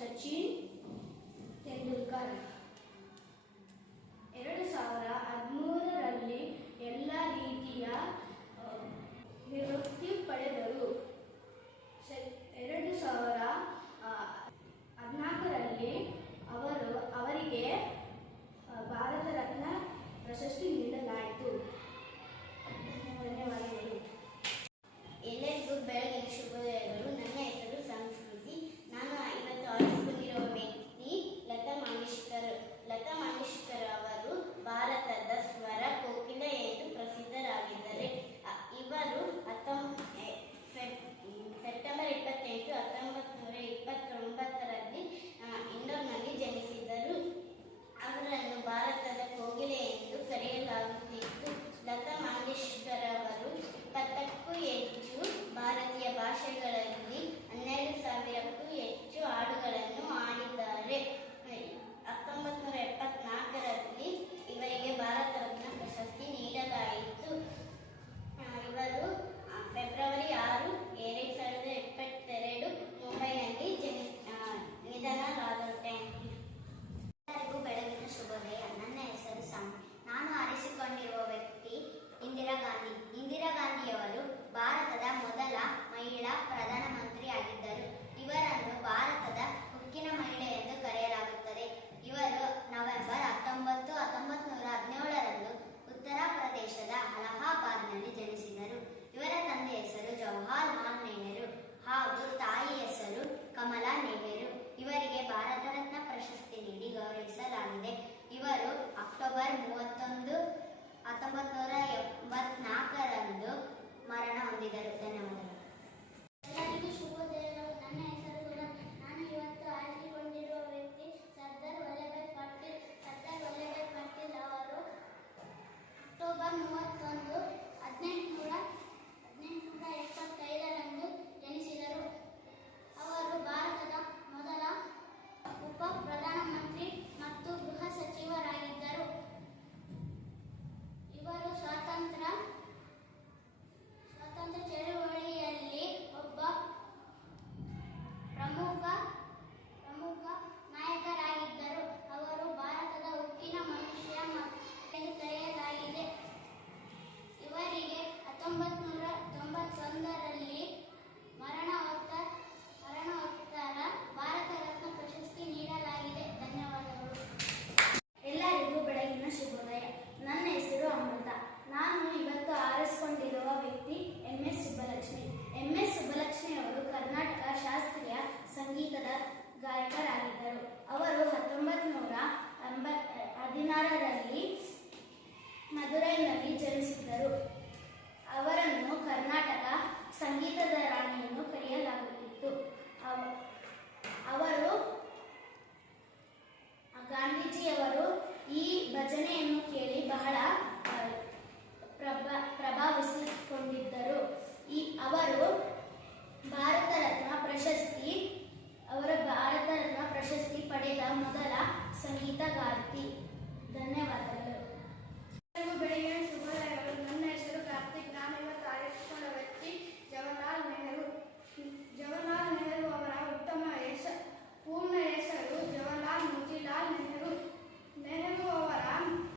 ಸಚಿನ್ ತೆಂಡೂಲ್ಕರ್. 2013ರಲ್ಲಿ ಎಲ್ಲ ರೀತಿಯ ನಿವೃತ್ತಿ ಪಡೆದರು. 2014ರಲ್ಲಿ ಅವರಿಗೆ ಭಾರತ ರತ್ನ ಪ್ರಶಸ್ತಿ ನೀಡಲಾಯಿತು. ಧನ್ಯವಾದಗಳು. ಎಲ್ಲರಿಗೂ ಬೆಳಗಿನ ಶುಭೋದಯಗಳು. ನನ್ನ ಹೆಸರು ಸಂಸ್ಕೃತಿ. ನಾನು ಇವತ್ತು ಆರಿಸಿಕೊಂಡಿರುವ ವ್ಯಕ್ತಿ ಲತಾ ಮಂಗೇಶ್ಕರ್. ಲತಾ ಮಂಗೇಶ್ಕರ್ ಅವರು ಭಾರತದ ಸ್ವರ ಕೋಕಿಲೆ ಎಂದು ಪ್ರಸಿದ್ಧರಾಗಿದ್ದಾರೆ. ಇವರು ಸೆಪ್ಟೆಂಬರ್ 28, 1929ರಲ್ಲಿ ಇಂದೋರ್ನಲ್ಲಿ ಜನಿಸಿದರು. ಅವರನ್ನು ಭಾರತದ ಕೋಗಿಲೆ ಎಂದು ಕರೆಯಲಾಗುತ್ತಿತ್ತು. ಲತಾ ಮಂಗೇಶ್ಕರ್ ಅವರು 20ಕ್ಕೂ ಹೆಚ್ಚು ಭಾರತೀಯ ಭಾಷೆಗಳಲ್ಲಿ 12,000ಕ್ಕೂ ಹೆಚ್ಚು ಹಾಡುಗಳನ್ನು ಹಾಡಿದ್ದಾರೆ. 1974ರಲ್ಲಿ ಇವರಿಗೆ ಭಾರತ ರತ್ನ ಪ್ರಶಸ್ತಿ ನೀಡಲಾಯಿತು. ಇವರು ಫೆಬ್ರವರಿ 6, 2022 ಮುಂಬೈನಲ್ಲಿ ನಿಧನರಾದರು. ಎಲ್ಲರಿಗೂ ಬೆಳಗಿನ ಶುಭೋದಯ. ನನ್ನ ಹೆಸರು ಸಾಮಿ. ನಾನು ಆರಿಸಿಕೊಂಡಿರುವ ವ್ಯಕ್ತಿ ಇಂದಿರಾ ಗಾಂಧಿ. ಇಂದಿರಾ ಗಾಂಧಿಯವರು ಭಾರತದ ಮೊದಲ ಮಹಿಳಾ ಪ್ರಧಾನಮಂತ್ರಿ ಆಗಿದ್ದರು. ಇವರನ್ನು ಭಾರತದ ಉಕ್ಕಿನ ಮಹಿಳೆ ಎಂದು ಕರೆಯಲಾಗುತ್ತದೆ. ಇವರು ನವೆಂಬರ್ 19, 1917ರಂದು ಉತ್ತರ ಪ್ರದೇಶದ ಅಲಹಾಬಾದ್ನಲ್ಲಿ ಜನಿಸಿದರು. ಇವರ ತಂದೆ ಹೆಸರು ಜವಾಹರ್ಲಾಲ್ ನೆಹರು ಹಾಗೂ ತಾಯಿ ಹೆಸರು ಕಮಲಾ ನೆಹರು. ಇವರಿಗೆ ಭಾರತ ರತ್ನ ಪ್ರಶಸ್ತಿ ನೀಡಿ ಗೌರವಿಸಲಾಗಿದೆ. ಇವರು ಅಕ್ಟೋಬರ್ 31, 1984ರಂದು ಮರಣ ಹೊಂದಿದರು. ಧನ್ಯವಾದಗಳು. ಎಲ್ಲರಿಗೂ ಶುಭೋದಯಗಳು. ನನ್ನ ಹೆಸರು ಸುಧಾ. ನಾನು ಇವತ್ತು ಆರಿಸಿಕೊಂಡಿರುವ ವ್ಯಕ್ತಿ ಸರ್ದಾರ್ ವಲ್ಲಭಭಾಯ್ ಪಟೇಲ್. ಸರ್ದಾರ್ ವಲ್ಲಭಭಾಯ್ ಪಟೇಲ್ ಅವರು ಅಕ್ಟೋಬರ್ 31, 1875ರಂದು ಜನಿಸಿದರು. ಅವರು ಭಾರತದ ಮೊದಲ ಉಪ ಪ್ರಧಾನಮಂತ್ರಿ ಮತ್ತು ಗೃಹ ಸಚಿವರಾಗಿದ್ದರು. ಇವರು ಸ್ವಾತಂತ್ರ್ಯ ಚಳವಳಿಯಲ್ಲಿ ಒಬ್ಬ ಪ್ರಮುಖ ನಾಯಕರಾಗಿದ್ದರು. ಅವರು ಭಾರತದ ಉಕ್ಕಿನ ಮನುಷ್ಯ ಎಂದು ಕರೆಯಲಾಗಿದೆ. ಇವರಿಗೆ 1991ರಲ್ಲಿ ಮರಣೋತ್ತರ ಭಾರತ ರತ್ನ ಪ್ರಶಸ್ತಿ ನೀಡಲಾಗಿದೆ. ಧನ್ಯವಾದಗಳು. ಎಲ್ಲರಿಗೂ ಬೆಳಗಿನ ಶುಭೋದಯ. ನನ್ನ ಹೆಸರು ಅಮೃತ. ನಾನು ಇವತ್ತು ಆರಿಸಿಕೊಂಡಿರುವ ವ್ಯಕ್ತಿ MS ಸುಬ್ಬಲಕ್ಷ್ಮಿ. MS ಸುಬ್ಬಲಕ್ಷ್ಮಿ ಅವರು ಕರ್ನಾಟಕ ಶಾಸ್ತ್ರೀಯ ಸಂಗೀತದ ಗಾಯಕರಾಗಿದ್ದರು. ಅವರು 1916ರಲ್ಲಿ ಮದುರೈನಲ್ಲಿ ಜನಿಸಿದ್ದರು.